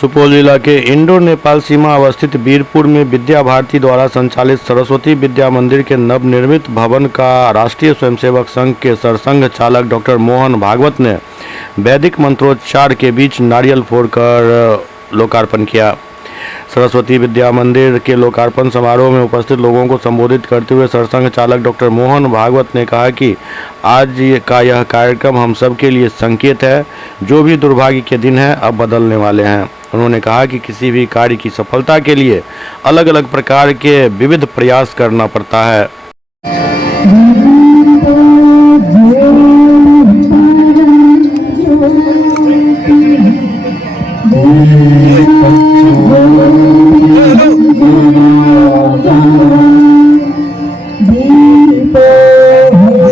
सुपौल जिला के इंडो नेपाल सीमा अवस्थित वीरपुर में विद्या भारती द्वारा संचालित सरस्वती विद्या मंदिर के नवनिर्मित भवन का राष्ट्रीय स्वयंसेवक संघ के सरसंघ चालक डॉक्टर मोहन भागवत ने वैदिक मंत्रोच्चार के बीच नारियल फोड़कर लोकार्पण किया। सरस्वती विद्या मंदिर के लोकार्पण समारोह में उपस्थित लोगों को संबोधित करते हुए सरसंघ चालक डॉक्टर मोहन भागवत ने कहा कि आज का यह कार्यक्रम हम सब के लिए संकेत है। जो भी दुर्भाग्य के दिन हैं अब बदलने वाले हैं। उन्होंने कहा कि किसी भी कार्य की सफलता के लिए अलग अलग प्रकार के विविध प्रयास करना पड़ता है।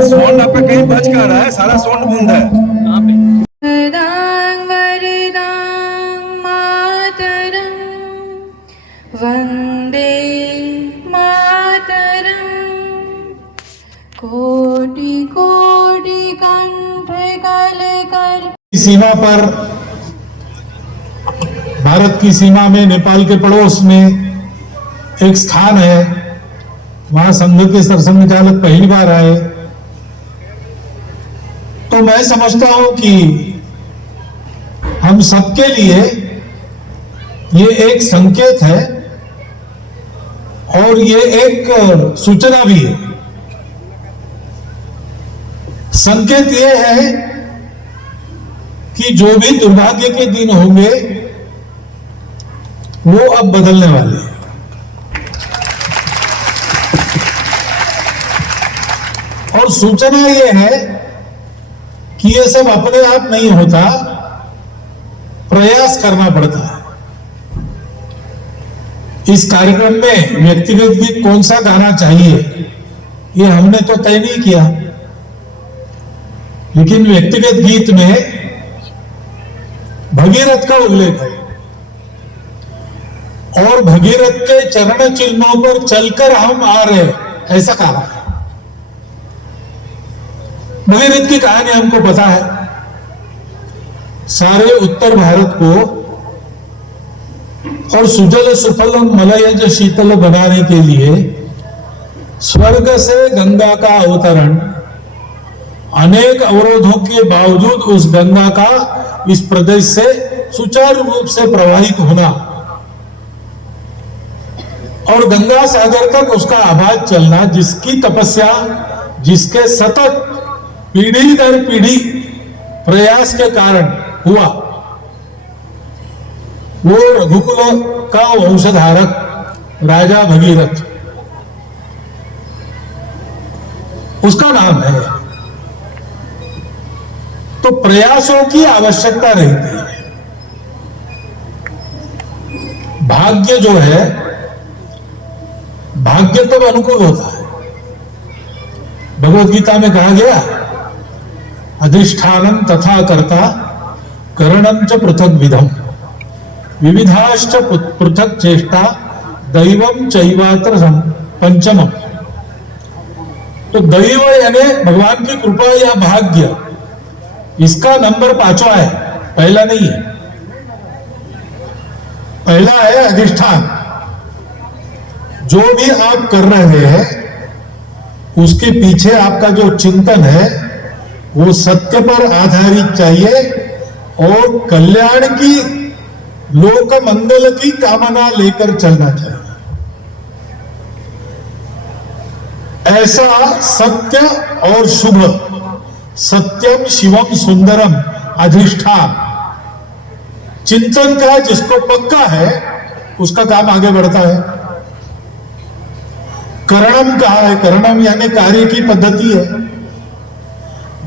साउंड आपका कहीं बच कर रहा है, सारा साउंड बंद है। वंदे मातरम कोटि कोटि कंठ कल कल। सीमा पर भारत की सीमा में नेपाल के पड़ोस में एक स्थान है, वहां संघ के सरसंघ चालक पहली बार आए तो मैं समझता हूं कि हम सबके लिए ये एक संकेत है और ये एक सूचना भी है। संकेत ये है कि जो भी दुर्भाग्य के दिन होंगे वो अब बदलने वाले हैं। और सूचना ये है कि ये सब अपने आप नहीं होता, प्रयास करना पड़ता है। इस कार्यक्रम में व्यक्तिगत गीत कौन सा गाना चाहिए ये हमने तो तय नहीं किया, लेकिन व्यक्तिगत गीत में भगीरथ का उल्लेख है और भगीरथ के चरण चिन्हों पर चलकर हम आ रहे, ऐसा कहा है। भगीरथ की कहानी हमको पता है। सारे उत्तर भारत को और सुजल सुफल मलयज शीतल बनाने के लिए स्वर्ग से गंगा का अवतरण, अनेक अवरोधों के बावजूद उस गंगा का इस प्रदेश से सुचारू रूप से प्रवाहित होना और गंगा सागर तक उसका आवाज चलना, जिसकी तपस्या, जिसके सतत पीढ़ी दर पीढ़ी प्रयास के कारण हुआ, वो रघुकुल का वंशधारक राजा भगीरथ, उसका नाम है। तो प्रयासों की आवश्यकता रहती है। भाग्य जो है, भाग्य तब अनुकूल होता है। भगवत गीता में कहा गया, अधिष्ठानम तथा कर्ता करणम च पृथक विधम विविधाश्च पृथक चेष्टा दैवम चैवात्र पंचमम। तो दैव यानी भगवान की कृपा या भाग्य, इसका नंबर 5वां है, पहला नहीं है। पहला है अधिष्ठान। जो भी आप कर रहे हैं उसके पीछे आपका जो चिंतन है वो सत्य पर आधारित चाहिए और कल्याण की, लोक मंगल की कामना लेकर चलना चाहिए। ऐसा सत्य और शुभ, सत्यम शिवम सुंदरम अधिष्ठान चिंतन का जिसको पक्का है उसका काम आगे बढ़ता है। करणम कहा है, करणम यानी कार्य की पद्धति है।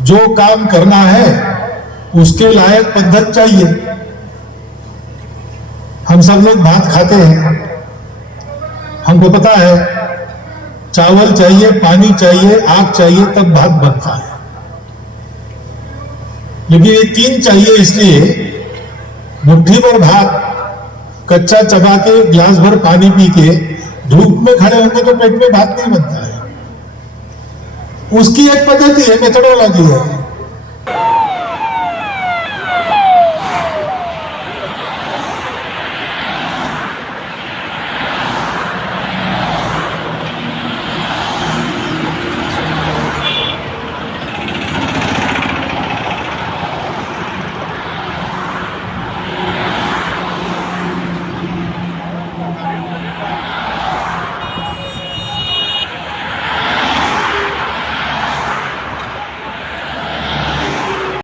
जो काम करना है उसके लायक पद्धति चाहिए। हम सब लोग भात खाते हैं, हमको पता है चावल चाहिए, पानी चाहिए, आग चाहिए, तब भात बनता है। लेकिन ये 3 चाहिए, इसलिए मुट्ठी भर भात कच्चा चबा के गिलास भर पानी पी के धूप में खड़े होंगे तो पेट में भात नहीं बनता है। उसकी एक पद्धति है, मेथडोलॉजी है।